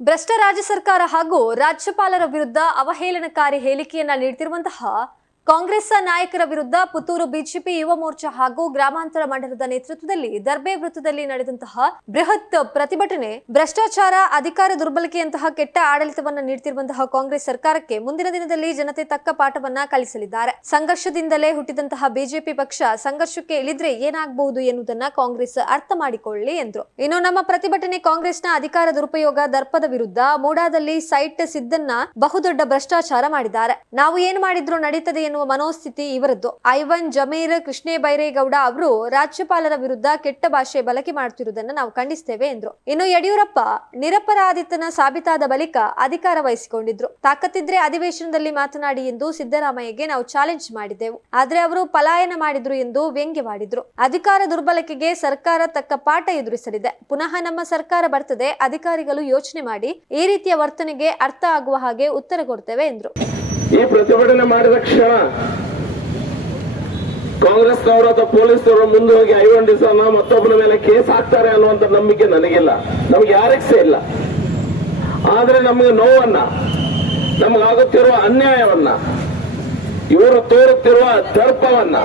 ಭ್ರಷ್ಟ ರಾಜ್ಯ ಸರ್ಕಾರ ಹಾಗೂ ರಾಜ್ಯಪಾಲರ ವಿರುದ್ಧ ಅವಹೇಳನಕಾರಿ ಹೇಳಿಕೆಯನ್ನ ನೀಡುತ್ತಿರುವಂತಹ ಕಾಂಗ್ರೆಸ್ ನಾಯಕರ ವಿರುದ್ಧ ಪುತ್ತೂರು ಬಿಜೆಪಿ ಯುವ ಮೋರ್ಚಾ ಹಾಗೂ ಗ್ರಾಮಾಂತರ ಮಂಡಲದ ನೇತೃತ್ವದಲ್ಲಿ ದರ್ಬೆ ವೃತ್ತದಲ್ಲಿ ನಡೆದಂತಹ ಬೃಹತ್ ಪ್ರತಿಭಟನೆ, ಭ್ರಷ್ಟಾಚಾರ, ಅಧಿಕಾರ ದುರ್ಬಲಕೆಯಂತಹ ಕೆಟ್ಟ ಆಡಳಿತವನ್ನ ನೀಡುತ್ತಿರುವಂತಹ ಕಾಂಗ್ರೆಸ್ ಸರ್ಕಾರಕ್ಕೆ ಮುಂದಿನ ದಿನದಲ್ಲಿ ಜನತೆ ತಕ್ಕ ಪಾಠವನ್ನ ಕಲಿಸಲಿದ್ದಾರೆ. ಸಂಘರ್ಷದಿಂದಲೇ ಹುಟ್ಟಿದಂತಹ ಬಿಜೆಪಿ ಪಕ್ಷ ಸಂಘರ್ಷಕ್ಕೆ ಇಳಿದ್ರೆ ಏನಾಗಬಹುದು ಎನ್ನುವುದನ್ನ ಕಾಂಗ್ರೆಸ್ ಅರ್ಥ ಮಾಡಿಕೊಳ್ಳಿ ಎಂದರು. ಇನ್ನು ನಮ್ಮ ಪ್ರತಿಭಟನೆ ಕಾಂಗ್ರೆಸ್ನ ಅಧಿಕಾರ ದುರುಪಯೋಗ ದರ್ಪದ ವಿರುದ್ಧ ಮೂಡಾದಲ್ಲಿ ಸೈಟ್ ಸಿದ್ದನ್ನ ಬಹುದೊಡ್ಡ ಭ್ರಷ್ಟಾಚಾರ ಮಾಡಿದ್ದಾರೆ. ನಾವು ಏನು ಮಾಡಿದ್ರು ನಡೀತದೆ ಎನ್ನುವ ಮನೋಸ್ಥಿತಿ ಇವರದ್ದು. ಐವನ್ ಜಮೀರ್ ಕೃಷ್ಣೇ ಬೈರೇಗೌಡ ಅವರು ರಾಜ್ಯಪಾಲರ ವಿರುದ್ಧ ಕೆಟ್ಟ ಭಾಷೆ ಬಳಕೆ ಮಾಡುತ್ತಿರುವುದನ್ನು ನಾವು ಖಂಡಿಸ್ತೇವೆ ಎಂದ್ರು. ಇನ್ನು ಯಡಿಯೂರಪ್ಪ ನಿರಪರಾಧಿತನ ಸಾಬೀತಾದ ಬಳಿಕ ಅಧಿಕಾರ ವಹಿಸಿಕೊಂಡಿದ್ರು. ತಾಕತ್ತಿದ್ರೆ ಅಧಿವೇಶನದಲ್ಲಿ ಮಾತನಾಡಿ ಎಂದು ಸಿದ್ದರಾಮಯ್ಯಗೆ ನಾವು ಚಾಲೆಂಜ್ ಮಾಡಿದ್ದೆವು ಆದ್ರೆ ಅವರು ಪಲಾಯನ ಮಾಡಿದ್ರು ಎಂದು ವ್ಯಂಗ್ಯವಾಡಿದ್ರು ಅಧಿಕಾರ ದುರ್ಬಳಕೆಗೆ ಸರ್ಕಾರ ತಕ್ಕ ಪಾಠ ಎದುರಿಸಲಿದೆ. ಪುನಃ ನಮ್ಮ ಸರ್ಕಾರ ಬರ್ತದೆ, ಅಧಿಕಾರಿಗಳು ಯೋಚನೆ ಮಾಡಿ ಈ ರೀತಿಯ ವರ್ತನೆಗೆ ಅರ್ಥ ಆಗುವ ಹಾಗೆ ಉತ್ತರ ಕೊಡ್ತೇವೆ ಎಂದ್ರು. ಈ ಪ್ರತಿಭಟನೆ ಮಾಡಿದ ಕ್ಷಣ ಕಾಂಗ್ರೆಸ್ನವರು ಅಥವಾ ಪೊಲೀಸ್ನವರು ಮುಂದೆ ಹೋಗಿ ಐವನ್ ಮತ್ತೊಬ್ಬನ ಮೇಲೆ ಕೇಸ್ ಹಾಕ್ತಾರೆ ಅನ್ನುವಂತ ನಂಬಿಕೆ ನನಗಿಲ್ಲ. ನಮ್ಗೆ ಯಾರಿಗೂ ಇಲ್ಲ. ಆದ್ರೆ ನಮಗೆ ನೋವನ್ನ, ನಮಗಾಗುತ್ತಿರುವ ಅನ್ಯಾಯವನ್ನ, ಇವರು ತೋರುತ್ತಿರುವ ದರ್ಪವನ್ನ,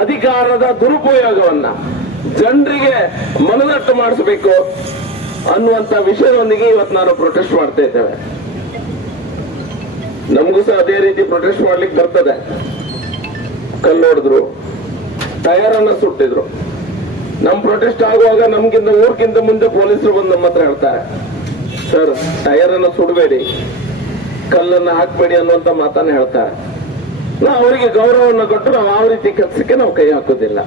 ಅಧಿಕಾರದ ದುರುಪಯೋಗವನ್ನ ಜನರಿಗೆ ಮನದಟ್ಟು ಮಾಡಿಸಬೇಕು ಅನ್ನುವಂತ ವಿಷಯದೊಂದಿಗೆ ಇವತ್ತು ನಾನು ಪ್ರೊಟೆಸ್ಟ್ ಮಾಡ್ತಾ ಇದ್ದೇವೆ. ನಮಗೂ ಸಹ ಅದೇ ರೀತಿ ಪ್ರೊಟೆಸ್ಟ್ ಮಾಡ್ಲಿಕ್ಕೆ ಬರ್ತದೆ. ಕಲ್ಲು ಹೊಡೆದ್ರು ಟೈರ್ ಅನ್ನ ಸುಟ್ಟಿದ್ರು. ನಮ್ ಪ್ರೊಟೆಸ್ಟ್ ಆಗುವಾಗ ನಮ್ಗಿಂತ ಊರ್ಗಿಂತ ಮುಂದೆ ಪೊಲೀಸರು ಬಂದು ನಮ್ಮ ಹತ್ರ ಹೇಳ್ತಾರೆ. ಸರ್ ಟೈರ್ ಅನ್ನ ಸುಡಬೇಡಿ, ಕಲ್ಲನ್ನ ಹಾಕ್ಬೇಡಿ ಅನ್ನುವಂತ ಮಾತನ್ನ ಹೇಳ್ತಾರೆ. ನಾವು ಅವರಿಗೆ ಗೌರವವನ್ನು ಕೊಟ್ಟು ನಾವು ಆ ರೀತಿ ಕೆಲಸಕ್ಕೆ ನಾವು ಕೈ ಹಾಕೋದಿಲ್ಲ.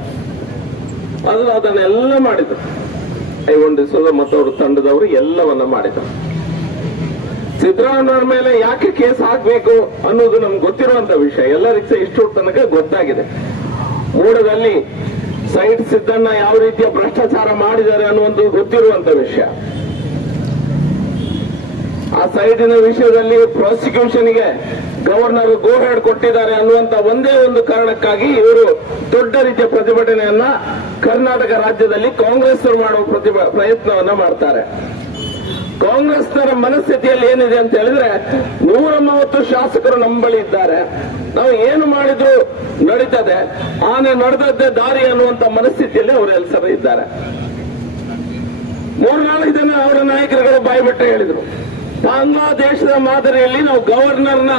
ಅದು ಅದನ್ನೆಲ್ಲ ಮಾಡಿದ್ರು. ಐವಂಡಿಸೋದ ಮತ್ತು ಮತ್ತವರು ತಂಡದವರು ಎಲ್ಲವನ್ನ ಮಾಡಿದ್ರು. ಸಿದ್ದರಾಮಯ್ಯವ್ರ ಮೇಲೆ ಯಾಕೆ ಕೇಸ್ ಹಾಕ್ಬೇಕು ಅನ್ನೋದು ನಮ್ಗೆ ಗೊತ್ತಿರುವಂತ ವಿಷಯ. ಎಲ್ಲರಿಗೂ ಸಹ ಇಷ್ಟು ತನಕ ಗೊತ್ತಾಗಿದೆ. ಮೂಡದಲ್ಲಿ ಸೈಟ್ ಸಿದ್ದಣ್ಣ ಯಾವ ರೀತಿಯ ಭ್ರಷ್ಟಾಚಾರ ಮಾಡಿದ್ದಾರೆ ಅನ್ನುವಂತದ್ದು ಗೊತ್ತಿರುವಂತ ವಿಷಯ. ಆ ಸೈಟಿನ ವಿಷಯದಲ್ಲಿ ಪ್ರಾಸಿಕ್ಯೂಷನ್ಗೆ ಗವರ್ನರ್ ಗೋ ಹೆಡ್ ಕೊಟ್ಟಿದ್ದಾರೆ ಅನ್ನುವಂತ ಒಂದೇ ಒಂದು ಕಾರಣಕ್ಕಾಗಿ ಇವರು ದೊಡ್ಡ ರೀತಿಯ ಪ್ರತಿಭಟನೆಯನ್ನ ಕರ್ನಾಟಕ ರಾಜ್ಯದಲ್ಲಿ ಕಾಂಗ್ರೆಸ್ ಮಾಡುವ ಪ್ರಯತ್ನವನ್ನ ಮಾಡ್ತಾರೆ. ಕಾಂಗ್ರೆಸ್ನರ ಮನಸ್ಥಿತಿಯಲ್ಲಿ ಏನಿದೆ ಅಂತ ಹೇಳಿದ್ರೆ ನೂರ ಮೂವತ್ತು ಶಾಸಕರು ನಮ್ಮ ಇದ್ದಾರೆ. ನಾವು ಏನು ಮಾಡಿದ್ರು ನಡೀತದೆ. ಆನೆ ನಡೆದದ್ದೇ ದಾರಿ ಅನ್ನುವಂತ ಮನಸ್ಥಿತಿಯಲ್ಲಿ ಅವರು ಎಲ್ಲರೂ ಇದ್ದಾರೆ. ಮೂರ್ನಾಲ್ಕು ಜನ ಅವರ ನಾಯಕರುಗಳು ಬಾಯ್ಬಿಟ್ಟು ಹೇಳಿದ್ರು. ಬಾಂಗ್ಲಾದೇಶದ ಮಾದರಿಯಲ್ಲಿ ನಾವು ಗವರ್ನರ್ನ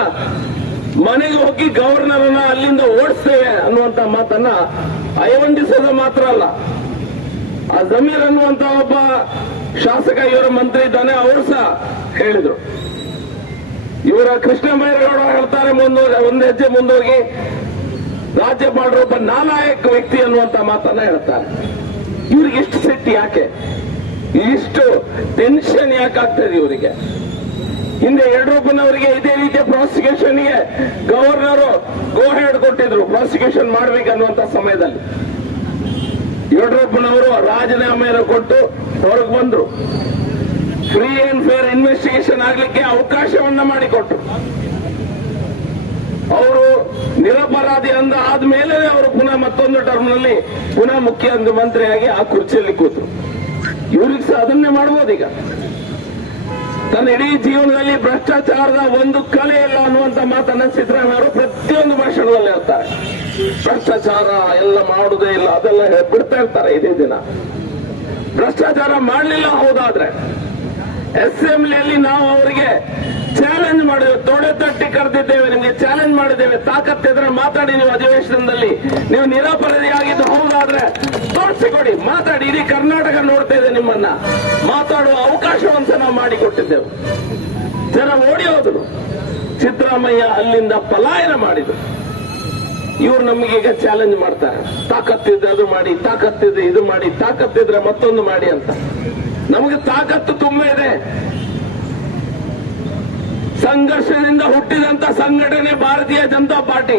ಮನೆಗೆ ಹೋಗಿ ಗವರ್ನರ್ನ ಅಲ್ಲಿಂದ ಓಡಿಸ್ತೇವೆ ಅನ್ನುವಂತ ಮಾತನ್ನ ಐವಂದಿಸೋದು ಮಾತ್ರ ಅಲ್ಲ. ಆ ಜಮೀರ್ ಅನ್ನುವಂತ ಒಬ್ಬ ಶಾಸಕ ಇವರು ಮಂತ್ರಿ ಇದ್ದಾನೆ, ಅವರು ಸಹ ಹೇಳಿದ್ರು. ಇವರ ಕೃಷ್ಣ ಬೈರೇಗೌಡ ಹೇಳ್ತಾರೆ ಮುಂದೋಗಿ ಒಂದು ಹೆಜ್ಜೆ ಮುಂದೋಗಿ ರಾಜ್ಯಪಾಲರು ಒಬ್ಬ ನಾಲಾಯಕ್ ವ್ಯಕ್ತಿ ಅನ್ನುವಂತ ಮಾತನ್ನ ಹೇಳ್ತಾರೆ. ಇವ್ರಿಗೆ ಇಷ್ಟು ಸಿಟ್ಟು ಯಾಕೆ? ಇಷ್ಟು ಟೆನ್ಷನ್ ಯಾಕೆ ಆಗ್ತದೆ ಇವರಿಗೆ? ಹಿಂದೆ ಯಡಿಯೂರಪ್ಪನವರಿಗೆ ಇದೇ ರೀತಿಯ ಪ್ರಾಸಿಕ್ಯೂಷನ್ಗೆ ಗವರ್ನರ್ ಗೋ ಹೆಡ್ ಕೊಟ್ಟಿದ್ರು ಪ್ರಾಸಿಕ್ಯೂಷನ್ ಮಾಡ್ಬೇಕನ್ನುವಂತ ಸಮಯದಲ್ಲಿ. ಯಡಿಯೂರಪ್ಪನವರು ರಾಜೀನಾಮೆಯನ್ನು ಕೊಟ್ಟು ಹೊರಗೆ ಬಂದ್ರು. ಫ್ರೀ ಅಂಡ್ ಫೇರ್ ಇನ್ವೆಸ್ಟಿಗೇಷನ್ ಆಗ್ಲಿಕ್ಕೆ ಅವಕಾಶವನ್ನ ಮಾಡಿಕೊಟ್ರು. ಅವರು ನಿರಪರಾಧಿ ಅಂದ ಆದ್ಮೇಲೆ ಅವರು ಪುನಃ ಮತ್ತೊಂದು ಟರ್ಮ್ನಲ್ಲಿ ಪುನಃ ಮುಖ್ಯಮಂತ್ರಿಯಾಗಿ ಆ ಕುರ್ಚಿಯಲ್ಲಿ ಕೂತರು. ಇವ್ರಿಗೆ ಸಹ ಅದನ್ನೇ ಮಾಡ್ಬೋದು ತನ್ನ ಇಡೀ ಜೀವನದಲ್ಲಿ ಭ್ರಷ್ಟಾಚಾರದ ಒಂದು ಕಲೆ ಇಲ್ಲ ಅನ್ನುವಂತ ಮಾತನ್ನ ಸಿದ್ದರಾಮಯ್ಯ ಅವರು ಪ್ರತಿಯೊಂದು ಭಾಷಣದಲ್ಲಿ ಹೇಳ್ತಾರೆ. ಭ್ರಷ್ಟಾಚಾರ ಎಲ್ಲ ಮಾಡುದೇ ಇಲ್ಲ, ಅದೆಲ್ಲ ಬಿಡ್ತಾ ಇರ್ತಾರೆ ಇದೇ ದಿನ. ಭ್ರಷ್ಟಾಚಾರ ಮಾಡಲಿಲ್ಲ, ಹೌದಾದ್ರೆ. ಅಸೆಂಬ್ಲಿಯಲ್ಲಿ ನಾವು ಅವರಿಗೆ ಚಾಲೆಂಜ್ ಮಾಡಿದ್ದೇವೆ. ತೊಡೆ ತಟ್ಟಿ ಕರೆದಿದ್ದೇವೆ, ನಿಮಗೆ ಚಾಲೆಂಜ್ ಮಾಡಿದ್ದೇವೆ. ತಾಕತ್ತಿದ್ರೆ ಮಾತಾಡಿ ನೀವು ಅಧಿವೇಶನದಲ್ಲಿ. ನೀವು ನಿರಾಪರಾಧಿಯಾಗಿದ್ದು ಹೌದಾದ್ರೆ ತೋರಿಸಿಕೊಡಿ. ಮಾತಾಡಿ, ಇಡೀ ಕರ್ನಾಟಕ ನೋಡ್ತಾ ಇದೆ ನಿಮ್ಮನ್ನ. ಮಾತಾಡುವ ಅವಕಾಶವಂತ ನಾವು ಮಾಡಿಕೊಟ್ಟಿದ್ದೆವು. ಜನ ಓಡಿ ಹೋದರು. ಸಿದ್ದರಾಮಯ್ಯ ಅಲ್ಲಿಂದ ಪಲಾಯನ ಮಾಡಿದರು. ಇವ್ರು ನಮಗೀಗ ಚಾಲೆಂಜ್ ಮಾಡ್ತಾರೆ. ತಾಕತ್ತಿದ್ರೆ ಅದು ಮಾಡಿ, ತಾಕತ್ತಿದ್ರೆ ಇದು ಮಾಡಿ, ತಾಕತ್ತಿದ್ರೆ ಮತ್ತೊಂದು ಮಾಡಿ ಅಂತ. ನಮಗೆ ತಾಕತ್ತು ತುಂಬ ಇದೆ. ಸಂಘರ್ಷದಿಂದ ಹುಟ್ಟಿದಂತ ಸಂಘಟನೆ ಭಾರತೀಯ ಜನತಾ ಪಾರ್ಟಿ.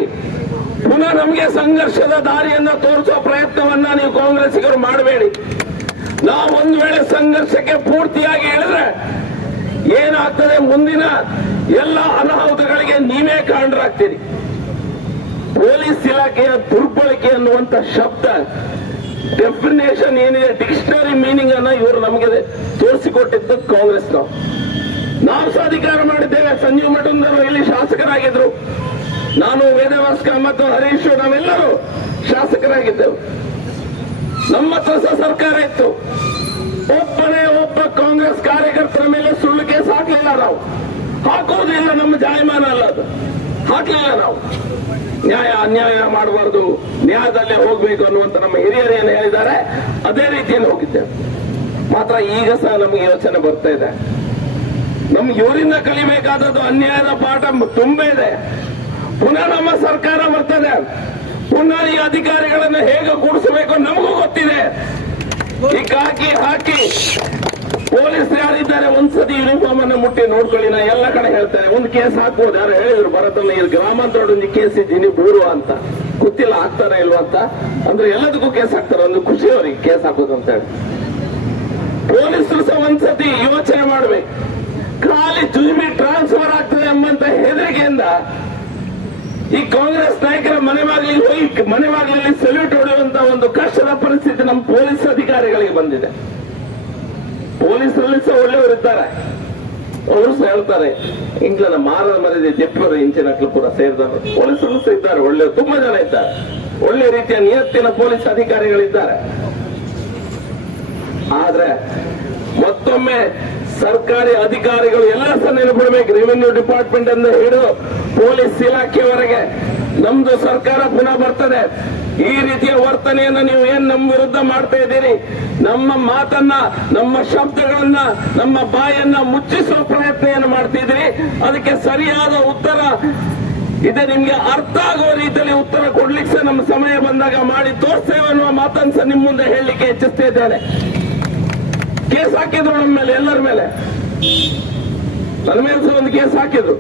ಪುನಃ ನಮಗೆ ಸಂಘರ್ಷದ ದಾರಿಯನ್ನ ತೋರಿಸುವ ಪ್ರಯತ್ನವನ್ನ ನೀವು ಕಾಂಗ್ರೆಸ್ಸಿಗರು ಮಾಡಬೇಡಿ. ನಾವು ಒಂದು ವೇಳೆ ಸಂಘರ್ಷಕ್ಕೆ ಪೂರ್ತಿಯಾಗಿ ಹೇಳಿದ್ರೆ ಏನಾಗ್ತದೆ ಮುಂದಿನ ಎಲ್ಲ ಅನಾಹುತಗಳಿಗೆ ನೀವೇ ಕಾರಣರಾಗ್ತೀರಿ. ಪೊಲೀಸ್ ಇಲಾಖೆಯ ದುರ್ಬಳಕೆ ಅನ್ನುವಂತ ಶಬ್ದ ಡೆಫಿನೇಷನ್ ಏನಿದೆ? ಡಿಕ್ಷನರಿ ಮೀನಿಂಗ್ ಅನ್ನ ಇವರು ನಮಗೆ ತೋರಿಸಿಕೊಟ್ಟಿದ್ದು ಮಾಡಿದ್ದೇವೆ. ಸಂಜೀವ್ ಮಠಂದರು ಇಲ್ಲಿ ಶಾಸಕರಾಗಿದ್ರು. ನಾನು ವೇದವಾಸ್ಕ ಮತ್ತು ಹರೀಶ್ ನಾವೆಲ್ಲರೂ ಶಾಸಕರಾಗಿದ್ದೆವು. ನಮ್ಮ ಹೊಸ ಸಹ ಸರ್ಕಾರ ಇತ್ತು. ಒಬ್ಬನೇ ಒಬ್ಬ ಕಾಂಗ್ರೆಸ್ ಕಾರ್ಯಕರ್ತರ ಮೇಲೆ ಸುಳ್ಳು ಕೇಸ್ ಹಾಕಲಿಲ್ಲ ನಾವು. ಹಾಕೋದಿಲ್ಲ ನಮ್ಮ ಜಾಯಮಾನ ಅಲ್ಲ ಅದು. ಹಾಕಲಿಲ್ಲ ನಾವು ನ್ಯಾಯ ಅನ್ಯಾಯ ಮಾಡಬಾರ್ದು, ನ್ಯಾಯದಲ್ಲೇ ಹೋಗ್ಬೇಕು ಅನ್ನುವಂತ ನಮ್ಮ ಹಿರಿಯರು ಏನು ಹೇಳಿದ್ದಾರೆ, ಅದೇ ರೀತಿಯಲ್ಲಿ ಹೋಗಿದ್ದೇವೆ. ಮಾತ್ರ ಈಗ ಸಹ ನಮಗೆ ಯೋಚನೆ ಬರ್ತಾ ಇದೆ. ನಮ್ಗೆ ಇವರಿಂದ ಕಲಿಬೇಕಾದದ್ದು ಅನ್ಯಾಯದ ಪಾಠ ತುಂಬ ಇದೆ. ಪುನಃ ನಮ್ಮ ಸರ್ಕಾರ ಬರ್ತದೆ. ಪುನಃ ಈ ಅಧಿಕಾರಿಗಳನ್ನು ಹೇಗೆ ಕೂಡಿಸಬೇಕು ನಮಗೂ ಗೊತ್ತಿದೆ. ಈ ಕಾಕಿ, ಹಾಕಿ ಪೊಲೀಸ್ ಯಾರಿದ್ದಾರೆ, ಒಂದ್ಸತಿ ಯೂನಿಫಾರ್ಮ್ ಅನ್ನು ಮುಟ್ಟಿ ನೋಡ್ಕೊಳ್ಳಿ, ನಾ ಎಲ್ಲ ಕಡೆ ಹೇಳ್ತಾರೆ ಒಂದು ಕೇಸ್ ಹಾಕ್ಬೋದು, ಯಾರು ಹೇಳಿದ್ರು ಭರತನ ಇಲ್ಲಿ ಗ್ರಾಮಾಂತರ ಒಂದು ಕೇಸ್ ಇದ್ದೀನಿ ಬೂರು ಅಂತ. ಗೊತ್ತಿಲ್ಲ ಹಾಕ್ತಾರ ಇಲ್ವಾ ಅಂತ. ಅಂದ್ರೆ ಎಲ್ಲದಕ್ಕೂ ಕೇಸ್ ಹಾಕ್ತಾರೆ, ಒಂದು ಖುಷಿ ಅವ್ರಿಗೆ ಕೇಸ್ ಹಾಕೋದು ಅಂತ ಹೇಳಿ. ಪೊಲೀಸರು ಸಹ ಒಂದ್ಸತಿ ಯೋಚನೆ ಮಾಡ್ಬೇಕು. ಖಾಲಿ ಜುಜ್ಮಿ ಟ್ರಾನ್ಸ್ಫರ್ ಆಗ್ತದೆ ಎಂಬಂತ ಹೆದರಿಕೆಯಿಂದ ಈ ಕಾಂಗ್ರೆಸ್ ನಾಯಕರ ಮನೆ ಬಾಗಿಲಿಗೆ ಹೋಗಿ, ಮನೆ ಬಾಗಿಲಲ್ಲಿ ಸಲ್ಯೂಟ್ ಹೊಡೆಯುವಂತ ಒಂದು ಕಷ್ಟದ ಪರಿಸ್ಥಿತಿ ನಮ್ಮ ಪೊಲೀಸ್ ಅಧಿಕಾರಿಗಳಿಗೆ ಬಂದಿದೆ. ಪೊಲೀಸರಲ್ಲಿ ಸಹ ಒಳ್ಳೆಯವರಿದ್ದಾರೆ. ಅವರು ಸಹ ಹೇಳ್ತಾರೆ ಇಂಗ್ಲನ ಮಾರದ ಮರದ ಜಪ್ಪರು ಇಂಚಿನ ಕೂಡ ಸೇರಿದವರು. ಪೊಲೀಸರು ಸಹ ಇದ್ದಾರೆ ಒಳ್ಳೆ ತುಂಬಾ ಜನ ಇದ್ದಾರೆ. ಒಳ್ಳೆ ರೀತಿಯ ನಿಯತ್ತಿನ ಪೊಲೀಸ್ ಅಧಿಕಾರಿಗಳಿದ್ದಾರೆ. ಆದ್ರೆ, ಮತ್ತೊಮ್ಮೆ ಸರ್ಕಾರಿ ಅಧಿಕಾರಿಗಳು ಎಲ್ಲ ಸಹ ನೆನಪಿಡ್ಬೇಕು. ರೆವಿನ್ಯೂ ಡಿಪಾರ್ಟ್ಮೆಂಟ್ ಅಂತ ಹಿಡಿದು ಪೊಲೀಸ್ ಇಲಾಖೆವರೆಗೆ ನಮ್ದು ಸರ್ಕಾರ ಪುನಃ ಬರ್ತದೆ. ಈ ರೀತಿಯ ವರ್ತನೆಯನ್ನ ನೀವು ಏನ್ ನಮ್ಮ ವಿರುದ್ಧ ಮಾಡ್ತಾ ಇದ್ದೀರಿ? ನಮ್ಮ ಮಾತನ್ನ, ನಮ್ಮ ಶಬ್ದಗಳನ್ನ, ನಮ್ಮ ಬಾಯನ್ನ ಮುಚ್ಚಿಸುವ ಪ್ರಯತ್ನ ಏನು ಮಾಡ್ತಿದ್ದೀರಿ ಅದಕ್ಕೆ ಸರಿಯಾದ ಉತ್ತರ ಇದೆ. ನಿಮ್ಗೆ ಅರ್ಥ ಆಗುವ ರೀತಿಯಲ್ಲಿ ಉತ್ತರ ಕೊಡ್ಲಿಕ್ಕೆ ನಮ್ಮ ಸಮಯ ಬಂದಾಗ ಮಾಡಿ ತೋರಿಸ್ತೇವೆ ಅನ್ನುವ ಮಾತನ್ನು ಸಹ ನಿಮ್ಮ ಮುಂದೆ ಹೇಳಲಿಕ್ಕೆ ಹೆಚ್ಚಿಸ್ತಾ ಇದ್ದೇನೆ. ಕೇಸ್ ಹಾಕಿದ್ರು ನಮ್ಮ ಮೇಲೆ, ಎಲ್ಲರ ಮೇಲೆ. ನನ್ನ ಮೇಲೆ ಒಂದು ಕೇಸ್ ಹಾಕಿದ್ರು.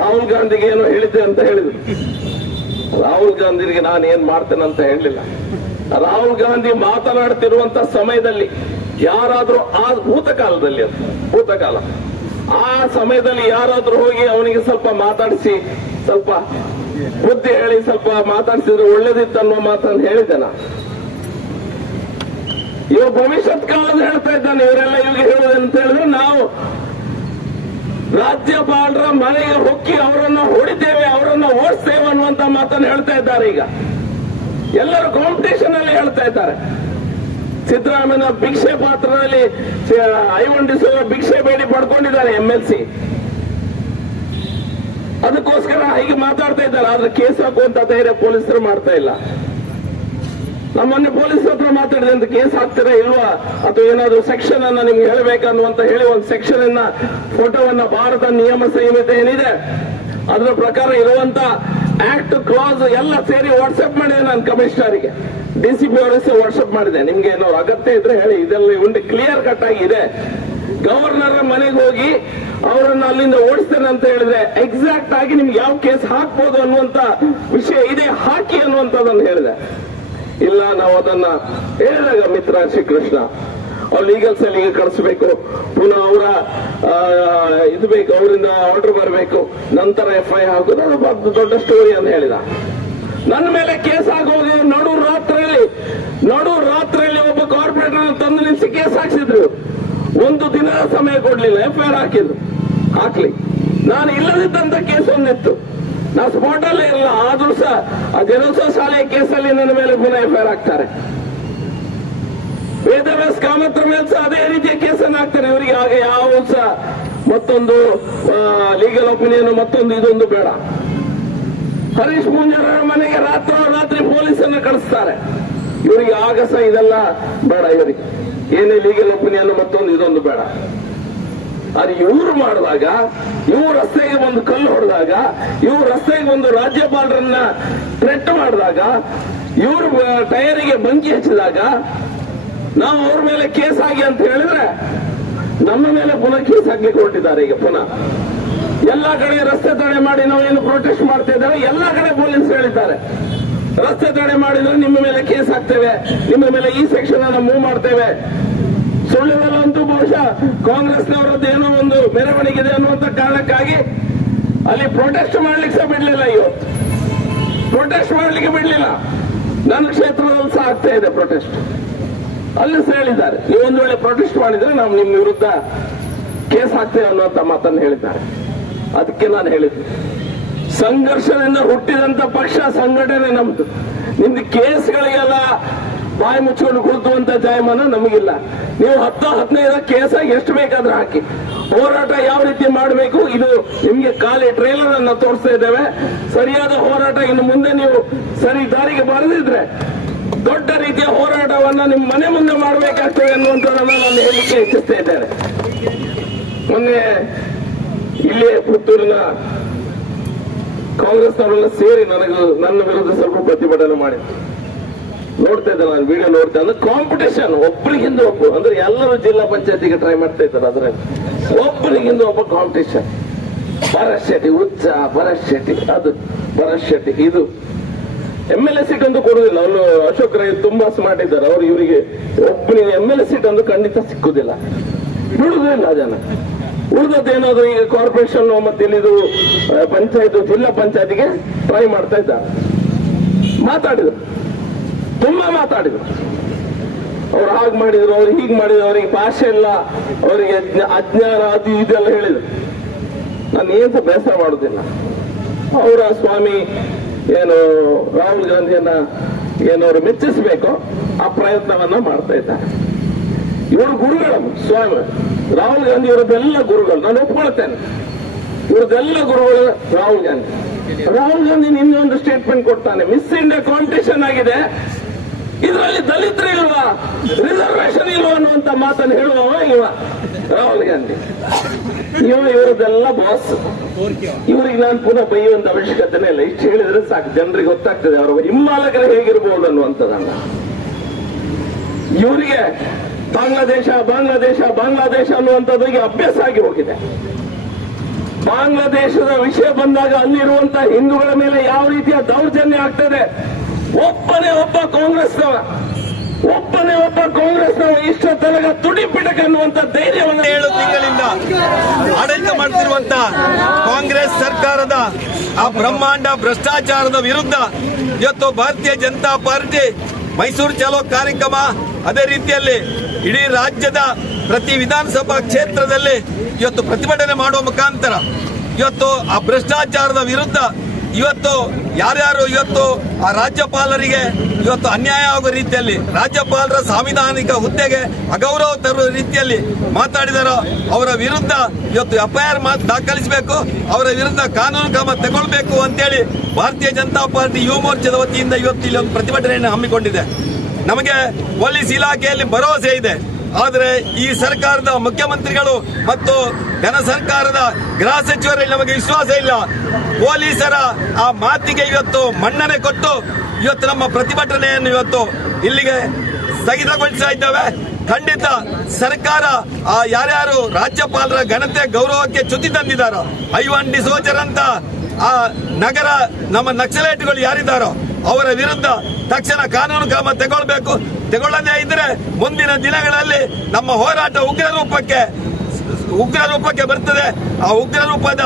ರಾಹುಲ್ ಗಾಂಧಿಗೆ ಏನೋ ಹೇಳಿದ್ದೆ ಅಂತ ಹೇಳಿದ್ರು. ರಾಹುಲ್ ಗಾಂಧಿಗೆ ನಾನು ಏನ್ ಮಾಡ್ತೇನೆ ಅಂತ ಹೇಳಲಿಲ್ಲ. ರಾಹುಲ್ ಗಾಂಧಿ ಮಾತನಾಡ್ತಿರುವಂತ ಸಮಯದಲ್ಲಿ ಯಾರಾದ್ರೂ ಆ ಭೂತಕಾಲದಲ್ಲಿ ಅದು, ಭೂತಕಾಲ. ಆ ಸಮಯದಲ್ಲಿ ಯಾರಾದ್ರೂ ಹೋಗಿ ಅವನಿಗೆ ಸ್ವಲ್ಪ ಮಾತಾಡಿಸಿ, ಸ್ವಲ್ಪ ಬುದ್ಧಿ ಹೇಳಿ, ಸ್ವಲ್ಪ ಮಾತಾಡಿಸಿದ್ರೆ ಒಳ್ಳೇದಿತ್ತು ಅನ್ನೋ ಮಾತನ್ನು ಹೇಳಿದೆ ನಾ ಇವ ಭವಿಷ್ಯತ್ ಕಾಲದ ಹೇಳ್ತಾ ಇದ್ದಾನೆ, ಇವರೆಲ್ಲ ಇವಾಗ ಹೇಳುದಂತ ಹೇಳಿದ್ರೆ ನಾವು ರಾಜ್ಯಪಾಲರ ಮನೆಗೆ ಹೊಕ್ಕಿ ಅವರನ್ನ ಹೊಡಿತೇವೆ, ಅವರನ್ನ ಓಡಿಸ್ತೇವೆ ಅನ್ನುವಂತ ಮಾತನ್ನು ಹೇಳ್ತಾ ಇದ್ದಾರೆ ಈಗ. ಎಲ್ಲರೂ ಕಾಂಪಿಟೇಷನ್ ಅಲ್ಲಿ ಹೇಳ್ತಾ ಇದ್ದಾರೆ. ಸಿದ್ದರಾಮಯ್ಯ ಭಿಕ್ಷೆ ಪಾತ್ರದಲ್ಲಿ ಐವಂಡಿಸುವ ಭಿಕ್ಷೆ ಬೇಡಿ ಪಡ್ಕೊಂಡಿದ್ದಾರೆ ಎಂ ಎಲ್ ಸಿ ಅದಕ್ಕೋಸ್ಕರ ಹೀಗೆ ಮಾತಾಡ್ತಾ ಇದ್ದಾರೆ, ಆದ್ರೆ ಕೇಸ್ ಹಾಕುವಂತ ಧೈರ್ಯ ಪೊಲೀಸರು ಮಾಡ್ತಾ ಇಲ್ಲ. ನಮ್ಮನ್ನೆ ಪೊಲೀಸ್ ಹತ್ರ ಮಾತಾಡಿದೆ ಅಂತ ಕೇಸ್ ಹಾಕ್ತೀರಾ ಇಲ್ವಾ? ಅಥವಾ ಏನಾದ್ರು ಸೆಕ್ಷನ್ ಅನ್ನ ನಿಮ್ಗೆ ಹೇಳ್ಬೇಕನ್ನುವಂತ ಹೇಳಿ ಒಂದು ಸೆಕ್ಷನ್ ಅನ್ನ ಫೋಟೋವನ್ನ ಭಾರತ ನಿಯಮ ಸಂಹಿತೆ ಏನಿದೆ, ಅದರ ಪ್ರಕಾರ ಇರುವಂತ ಆಕ್ಟ್ ಕ್ಲಾಸ್ ಎಲ್ಲ ಸೇರಿ ವಾಟ್ಸ್ಆಪ್ ಮಾಡಿದೆ ನಾನು ಕಮಿಷನರ್ಗೆ ಡಿ ಸಿ ಪಿ ಅವರ ವಾಟ್ಸ್ಆಪ್ ಮಾಡಿದೆ. ನಿಮ್ಗೆ ಏನಾದ್ರು ಅಗತ್ಯ ಇದ್ರೆ ಹೇಳಿ. ಇದೆಲ್ಲ ಒಂದು ಕ್ಲಿಯರ್ ಕಟ್ ಆಗಿದೆ. ಗವರ್ನರ್ ಮನೆಗೆ ಹೋಗಿ ಅವರನ್ನ ಅಲ್ಲಿಂದ ಓಡಿಸ್ತೇನೆ ಅಂತ ಹೇಳಿದ್ರೆ ಎಕ್ಸಾಕ್ಟ್ ಆಗಿ ನಿಮ್ಗೆ ಯಾವ ಕೇಸ್ ಹಾಕ್ಬೋದು ಅನ್ನುವಂತ ವಿಷಯ ಇದೆ. ಹಾಕಿ ಅನ್ನುವಂಥದ್ದನ್ನು ಹೇಳಿದೆ. ಇಲ್ಲ, ನಾವು ಅದನ್ನ ಹೇಳಿದಾಗ ಮಿತ್ರ ಶ್ರೀಕೃಷ್ಣ. ಅವ್ರು ಲೀಗಲ್ ಸೆಲ್ಲಿಗೆ ಕಳಿಸ್ಬೇಕು. ಪುನಃ ಅವರ ಇದು ಬೇಕು, ಅವರಿಂದ ಆರ್ಡರ್ ಬರಬೇಕು. ನಂತರ ಎಫ್ ಐ ಹಾಕೋದು. ಅದು ದೊಡ್ಡ ಸ್ಟೋರಿ ಅಂತ ಹೇಳಿದ. ನನ್ನ ಮೇಲೆ ಕೇಸ್ ಆಗೋದು ನಡು ರಾತ್ರಿಯಲ್ಲಿ. ನಡು ರಾತ್ರಿಯಲ್ಲಿ ಒಬ್ಬ ಕಾರ್ಪೊರೇಟರ್ ತಂದು ನಿಲ್ಲಿಸಿ ಕೇಸ್ ಹಾಕ್ಸಿದ್ರು. ಒಂದು ದಿನದ ಸಮಯ ಕೊಡ್ಲಿಲ್ಲ. ಎಫ್ ಐ ಹಾಕಿದ್ರು. ಹಾಕ್ಲಿ. ನಾನು ಇಲ್ಲದಿದ್ದಂತ ಕೇಸ್ ಒಂದಿತ್ತು. ನಾ ಸ್ಪಾಟ್ ಅಲ್ಲೇ ಇರಲ್ಲ ಆದ್ರೂ ಸಹ, ಆ ಜನೋತ್ಸವ ಶಾಲೆಯ ಕೇಸಲ್ಲಿ ನನ್ನ ಮೇಲೆ ಪುನಃ ಎಫ್ ಐಆರ್ ಆಗ್ತಾರೆ. ಹಾಕ್ತಾರೆ ವೇದವ್ಯಾಸ ಕಾಮತ್ರ ಮೇಲೆ ಸಹ ಅದೇ ರೀತಿಯ ಕೇಸನ್ನು ಹಾಕ್ತಾರೆ. ಇವರಿಗೆ ಆಗ ಯಾವ ಸಹ ಮತ್ತೊಂದು ಲೀಗಲ್ ಒಪಿನಿಯನ್ ಮತ್ತೊಂದು ಇದೊಂದು ಬೇಡ. ಹರೀಶ್ ಮುಂಜಾರ ಮನೆಗೆ ರಾತ್ರೋ ರಾತ್ರಿ ಪೊಲೀಸನ್ನು ಕಳಿಸ್ತಾರೆ. ಇವರಿಗೆ ಆಗ ಸಹ ಇದೆಲ್ಲ ಬೇಡ ಇವರಿಗೆ. ಏನೇ ಲೀಗಲ್ ಒಪಿನಿಯನ್ ಮತ್ತೊಂದು ಇದೊಂದು ಬೇಡ. ಅದು ಇವ್ರು ಮಾಡಿದಾಗ, ಇವ್ರ ರಸ್ತೆಗೆ ಒಂದು ಕಲ್ಲು ಹೊಡೆದಾಗ, ಇವ್ರ ರಸ್ತೆಗೆ ಒಂದು ರಾಜ್ಯಪಾಲರನ್ನ ಥ್ರೆಟ್ ಮಾಡಿದಾಗ, ಇವ್ರ ಟೈರಿಗೆ ಬಂಕಿ ಹಚ್ಚಿದಾಗ, ನಾವು ಅವ್ರ ಮೇಲೆ ಕೇಸ್ ಆಗಿ ಅಂತ ಹೇಳಿದ್ರೆ ನಮ್ಮ ಮೇಲೆ ಪುನಃ ಕೇಸ್ ಹಾಕ್ಲಿಕ್ಕೆ ಕೊಟ್ಟಿದ್ದಾರೆ ಈಗ ಪುನಃ. ಎಲ್ಲಾ ಕಡೆ ರಸ್ತೆ ತಡೆ ಮಾಡಿ ನಾವು ಏನು ಪ್ರೊಟೆಸ್ಟ್ ಮಾಡ್ತಾ ಇದ್ದೇವೆ, ಎಲ್ಲಾ ಕಡೆ ಪೊಲೀಸ್ ಹೇಳಿದ್ದಾರೆ. ರಸ್ತೆ ತಡೆ ಮಾಡಿದ್ರೆ ನಿಮ್ಮ ಮೇಲೆ ಕೇಸ್ ಹಾಕ್ತೇವೆ, ನಿಮ್ಮ ಮೇಲೆ ಈ ಸೆಕ್ಷನ್ ಅನ್ನ ಮೂವ್ ಮಾಡ್ತೇವೆ. ಸುಳ್ಳಿನಲ್ಲಂತೂ ಬಹುಶಃ ಕಾಂಗ್ರೆಸ್ನವರದ್ದು ಏನೋ ಒಂದು ಮೆರವಣಿಗೆ ಇದೆ ಅನ್ನುವಂತ ಕಾರಣಕ್ಕಾಗಿ ಅಲ್ಲಿ ಪ್ರೊಟೆಸ್ಟ್ ಮಾಡ್ಲಿಕ್ಕೆ ಸಹ ಬಿಡ್ಲಿಲ್ಲ ಇವತ್ತು ಪ್ರೊಟೆಸ್ಟ್ ಮಾಡ್ಲಿಕ್ಕೆ ಬಿಡ್ಲಿಲ್ಲ. ನನ್ನ ಕ್ಷೇತ್ರದಲ್ಲಿ ಸಹ ಆಗ್ತಾ ಇದೆ ಪ್ರೊಟೆಸ್ಟ್ ಅಲ್ಲಿ ಸಹ ಹೇಳಿದ್ದಾರೆ. ನೀವು ಒಂದು ವೇಳೆ ಪ್ರೊಟೆಸ್ಟ್ ಮಾಡಿದ್ರೆ ನಾವು ನಿಮ್ಮ ವಿರುದ್ಧ ಕೇಸ್ ಹಾಕ್ತೇವೆ ಅನ್ನುವಂತ ಮಾತನ್ನು ಹೇಳಿದ್ದಾರೆ. ಅದಕ್ಕೆ ನಾನು ಹೇಳಿದ್ದೆ. ಸಂಘರ್ಷದಿಂದ ಹುಟ್ಟಿದಂತ ಪಕ್ಷ ಸಂಘಟನೆ ನಮ್ದು. ನಿಮ್ದು ಕೇಸ್ಗಳಿಗೆಲ್ಲ ಬಾಯಿ ಮುಚ್ಚಿಕೊಂಡು ಕೂತುವಂತ ಜಾಯಮಾನ ನಮಗಿಲ್ಲ. ನೀವು ಹತ್ತು ಹದಿನೈದು ಕೇಸ ಎಷ್ಟು ಬೇಕಾದ್ರೂ ಹಾಕಿ. ಹೋರಾಟ ಯಾವ ರೀತಿ ಮಾಡಬೇಕು, ಇದು ನಿಮ್ಗೆ ಖಾಲಿ ಟ್ರೇಲರ್ ಅನ್ನ ತೋರಿಸ್ತಾ ಇದ್ದೇವೆ. ಸರಿಯಾದ ಹೋರಾಟ ಇನ್ನು ಮುಂದೆ ನೀವು ಸರಿ ದಾರಿಗೆ ಬರೆದಿದ್ರೆ ದೊಡ್ಡ ರೀತಿಯ ಹೋರಾಟವನ್ನ ನಿಮ್ಮ ಮನೆ ಮುಂದೆ ಮಾಡಬೇಕಾಗ್ತದೆ ಅನ್ನುವಂಥದ್ದನ್ನ ನಾನು ಹೇಳಿಕೆ ಇಚ್ಛಿಸ್ತಾ ಇದ್ದೇನೆ. ಮೊನ್ನೆ ಇಲ್ಲಿ ಪುತ್ತೂರಿನ ಕಾಂಗ್ರೆಸ್ನವರೆಲ್ಲ ಸೇರಿ ನನಗೆ ನನ್ನ ವಿರುದ್ಧ ಸ್ವಲ್ಪ ಪ್ರತಿಭಟನೆ ಮಾಡಿದ್ರು. ನೋಡ್ತಾ ಇದ್ದಾರೆ, ನಾನು ವಿಡಿಯೋ ನೋಡ್ತಾ ಅಂದ್ರೆ ಕಾಂಪಿಟೇಷನ್ ಒಬ್ಬರಿಗಿಂದ ಒಬ್ಬರು ಅಂದ್ರೆ ಎಲ್ಲರೂ ಜಿಲ್ಲಾ ಪಂಚಾಯತಿಗೆ ಟ್ರೈ ಮಾಡ್ತಾ ಇದ್ದಾರೆ ಅದರಲ್ಲಿ. ಒಬ್ಬರಿಗಿಂದ ಒಬ್ಬ ಕಾಂಪಿಟೇಷನ್ ಭರಶೆಟ್ಟಿ ಶೆಟ್ಟಿ ಅದು ಭರತ್ ಶೆಟ್ಟಿ ಇದು. ಎಂ ಎಲ್ ಎ ಸೀಟ್ ಅಂತೂ ಕೊಡುದಿಲ್ಲ. ಅವರು ಅಶೋಕ್ ರೈ ತುಂಬಾ ಸ್ಮಾರ್ಟ್ ಇದ್ದಾರೆ. ಅವ್ರು ಇವರಿಗೆ ಒಬ್ಬನಿಗೆ ಎಂ ಎಲ್ ಎ ಸೀಟ್ ಅಂತೂ ಖಂಡಿತ ಸಿಕ್ಕುದಿಲ್ಲ. ಬಿಡುದಿಲ್ಲ ಜನ. ಉಳಿದದ್ದೇನಾದ್ರೂ ಈಗ ಕಾರ್ಪೊರೇಷನ್ ಮತ್ತೆ ಇಲ್ಲಿದು ಪಂಚಾಯತ್, ಜಿಲ್ಲಾ ಪಂಚಾಯತಿಗೆ ಟ್ರೈ ಮಾಡ್ತಾ ಇದ್ದಾರೆ. ಮಾತಾಡಿದ್ರು. ತುಂಬಾ ಮಾತಾಡಿದ್ರು. ಅವ್ರು ಹಾಗೆ ಮಾಡಿದ್ರು, ಅವ್ರು ಹೀಗೆ ಮಾಡಿದ್ರು, ಅವರಿಗೆ ಭಾಷೆ ಇಲ್ಲ, ಅವರಿಗೆ ಅಜ್ಞ- ಅಜ್ಞಾನ, ಅದು ಇದೆಲ್ಲ ಹೇಳಿದ್ರು. ನಾನು ಏನು ಬೇಸರ ಮಾಡುದಿಲ್ಲ. ಅವರ ಸ್ವಾಮಿ ಏನು ರಾಹುಲ್ ಗಾಂಧಿಯನ್ನ ಏನವರು ಮೆಚ್ಚಿಸಬೇಕು, ಆ ಪ್ರಯತ್ನವನ್ನ ಮಾಡ್ತಾ ಇದ್ದಾರೆ. ಇವರು ಗುರುಗಳು, ಸ್ವಾಮಿ, ರಾಹುಲ್ ಗಾಂಧಿ ಇವರದ್ದೆಲ್ಲ ಗುರುಗಳು, ನಾನು ಒಪ್ಕೊಳ್ತೇನೆ. ಇವ್ರದ್ದೆಲ್ಲ ಗುರುಗಳು ರಾಹುಲ್ ಗಾಂಧಿ. ರಾಹುಲ್ ಗಾಂಧಿ ನಿನ್ನೆ ಒಂದು ಸ್ಟೇಟ್ಮೆಂಟ್ ಕೊಡ್ತಾನೆ. ಮಿಸ್ ಇಂಡಿಯಾ ಕಾಂಪಿಟೇಷನ್ ಆಗಿದೆ. ಇದರಲ್ಲಿ ದಲಿತರು ಇಲ್ವಾ? ರಿಸರ್ವೇಶನ್ ಇಲ್ವಾ ಅನ್ನುವಂತ ಮಾತನ್ನು ಹೇಳುವವ ಇವ. ರಾಹುಲ್ ಗಾಂಧಿ ಇವ ಇವರದೆಲ್ಲ ಬಾಸ್ ಇವ್ರಿಗೆ ನಾನು ಪುನಃ ಬೈಯುವಂತ ಅವಶ್ಯಕತೆನೇ ಇಲ್ಲ. ಇಷ್ಟು ಹೇಳಿದ್ರೆ ಸಾಕು. ಜನರಿಗೆ ಗೊತ್ತಾಗ್ತದೆ ಅವರ. ಹಿಮ್ಮಾಲಕರೇ ಹೇಗಿರ್ಬೋದು ಅನ್ನುವಂಥದ್ದನ್ನ ಇವರಿಗೆ ಬಾಂಗ್ಲಾದೇಶ ಬಾಂಗ್ಲಾದೇಶ ಬಾಂಗ್ಲಾದೇಶ ಅನ್ನುವಂಥದ್ದು ಅಭ್ಯಾಸ ಆಗಿ ಹೋಗಿದೆ. ಬಾಂಗ್ಲಾದೇಶದ ವಿಷಯ ಬಂದಾಗ ಅಲ್ಲಿರುವಂತಹ ಹಿಂದೂಗಳ ಮೇಲೆ ಯಾವ ರೀತಿಯ ದೌರ್ಜನ್ಯ ಆಗ್ತದೆ? ಒಬ್ಬನೇ ಒಬ್ಬ ಕಾಂಗ್ರೆಸ್ನವ. ಒಬ್ಬನೇ ಒಬ್ಬ ಕಾಂಗ್ರೆಸ್ನವ ಇಷ್ಟ ತನಕ ತುಡಿ ಪಿಟಕ ಅನ್ನುವಂತ ಧೈರ್ಯವನ್ನು ಏಳು ತಿಂಗಳಿಂದ ಆಡಳಿತ ಮಾಡ್ತಿರುವಂತ ಕಾಂಗ್ರೆಸ್ ಸರ್ಕಾರದ ಆ ಬ್ರಹ್ಮಾಂಡ ಭ್ರಷ್ಟಾಚಾರದ ವಿರುದ್ಧ ಇವತ್ತು ಭಾರತೀಯ ಜನತಾ ಪಾರ್ಟಿ ಮೈಸೂರು ಚಲೋ ಕಾರ್ಯಕ್ರಮ ಅದೇ ರೀತಿಯಲ್ಲಿ ಇಡೀ ರಾಜ್ಯದ ಪ್ರತಿ ವಿಧಾನಸಭಾ ಕ್ಷೇತ್ರದಲ್ಲಿ ಇವತ್ತು ಪ್ರತಿಭಟನೆ ಮಾಡುವ ಮುಖಾಂತರ ಇವತ್ತು ಆ ಭ್ರಷ್ಟಾಚಾರದ ವಿರುದ್ಧ ಇವತ್ತು ಯಾರ್ಯಾರು ಇವತ್ತು ಆ ರಾಜ್ಯಪಾಲರಿಗೆ ಇವತ್ತು ಅನ್ಯಾಯ ಆಗುವ ರೀತಿಯಲ್ಲಿ ರಾಜ್ಯಪಾಲರ ಸಾಂವಿಧಾನಿಕ ಹುದ್ದೆಗೆ ಅಗೌರವ ತರುವ ರೀತಿಯಲ್ಲಿ ಮಾತಾಡಿದರೋ ಅವರ ವಿರುದ್ಧ ಇವತ್ತು ಎಫ್ಐಆರ್ ದಾಖಲಿಸಬೇಕು, ಅವರ ವಿರುದ್ಧ ಕಾನೂನು ಕ್ರಮ ತಗೊಳ್ಬೇಕು ಅಂತೇಳಿ ಭಾರತೀಯ ಜನತಾ ಪಾರ್ಟಿ ಯುವ ಮೋರ್ಚಾದ ವತಿಯಿಂದ ಇವತ್ತು ಇಲ್ಲಿ ಒಂದು ಪ್ರತಿಭಟನೆಯನ್ನು ಹಮ್ಮಿಕೊಂಡಿದೆ. ನಮಗೆ ಪೊಲೀಸ್ ಇಲಾಖೆಯಲ್ಲಿ ಭರವಸೆ ಇದೆ. ಆದರೆ ಈ ಸರ್ಕಾರದ ಮುಖ್ಯಮಂತ್ರಿಗಳು ಮತ್ತು ಘನ ಸರ್ಕಾರದ ಗೃಹ ಸಚಿವರಲ್ಲಿ ನಮಗೆ ವಿಶ್ವಾಸ ಇಲ್ಲ. ಪೊಲೀಸರ ಆ ಮಾತಿಗೆ ಇವತ್ತು ಮನ್ನಣೆ ಕೊಟ್ಟು ಇವತ್ತು ನಮ್ಮ ಪ್ರತಿಭಟನೆಯನ್ನು ಇವತ್ತು ಇಲ್ಲಿಗೆ ಸ್ಥಗಿತಗೊಳಿಸ್ತಾ ಇದ್ದೇವೆ. ಖಂಡಿತ ಸರ್ಕಾರ ಆ ಯಾರ್ಯಾರು ರಾಜ್ಯಪಾಲರ ಘನತೆ ಗೌರವಕ್ಕೆ ಚ್ಯುತಿ ತಂದಿದ್ದಾರೋ ಐವನ್ ಡಿಸೋಜರ್ ಅಂತ ಆ ನಗರ ನಮ್ಮ ನಕ್ಸಲೈಟ್ಗಳು ಯಾರಿದ್ದಾರೋ ಅವರ ವಿರುದ್ಧ ತಕ್ಷಣ ಕಾನೂನು ಕ್ರಮ ತಗೊಳ್ಬೇಕು. ತಗೊಳ್ಳದೇ ಇದ್ರೆ ಮುಂದಿನ ದಿನಗಳಲ್ಲಿ ನಮ್ಮ ಹೋರಾಟ ಉಗ್ರ ರೂಪಕ್ಕೆ ಉಗ್ರ ರೂಪಕ್ಕೆ ಬರ್ತದೆ. ಆ ಉಗ್ರ ರೂಪದ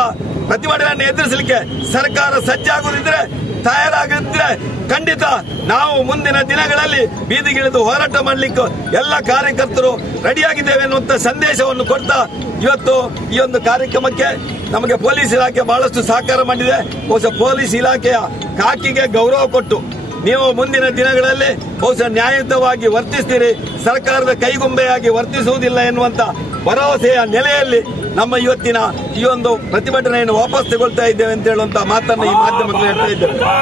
ಪ್ರತಿಭಟನೆಯನ್ನು ಎದುರಿಸಲಿಕ್ಕೆ ಸರ್ಕಾರ ಸಜ್ಜಾಗುದಿದ್ರೆ ತಯಾರಾಗಿದ್ರೆ ಖಂಡಿತ ನಾವು ಮುಂದಿನ ದಿನಗಳಲ್ಲಿ ಬೀದಿಗಿಳಿದು ಹೋರಾಟ ಮಾಡಲಿಕ್ಕೆ ಎಲ್ಲ ಕಾರ್ಯಕರ್ತರು ರೆಡಿಯಾಗಿದ್ದೇವೆ ಅನ್ನುವಂಥ ಸಂದೇಶವನ್ನು ಕೊಡ್ತಾ ಇವತ್ತು ಈ ಒಂದು ಕಾರ್ಯಕ್ರಮಕ್ಕೆ ನಮಗೆ ಪೊಲೀಸ್ ಇಲಾಖೆ ಬಹಳಷ್ಟು ಸಹಕಾರ ಮಾಡಿದೆ. ಹೊಸ ಪೊಲೀಸ್ ಇಲಾಖೆಯ ಕಾಕಿಗೆ ಗೌರವ ಕೊಟ್ಟು ನೀವು ಮುಂದಿನ ದಿನಗಳಲ್ಲಿ ಬಹುಶಃ ನ್ಯಾಯಯುತವಾಗಿ ವರ್ತಿಸ್ತೀರಿ, ಸರ್ಕಾರದ ಕೈಗೊಂಬೆಯಾಗಿ ವರ್ತಿಸುವುದಿಲ್ಲ ಎನ್ನುವಂತ ಭರವಸೆಯ ನೆಲೆಯಲ್ಲಿ ನಮ್ಮ ಇವತ್ತಿನ ಈ ಒಂದು ಪ್ರತಿಭಟನೆಯನ್ನು ವಾಪಸ್ ತಗೊಳ್ತಾ ಇದ್ದೇವೆ ಅಂತ ಹೇಳುವಂತ ಮಾತನ್ನು ಈ ಮಾಧ್ಯಮದಲ್ಲಿ ಹೇಳ್ತಾ ಇದ್ದೇವೆ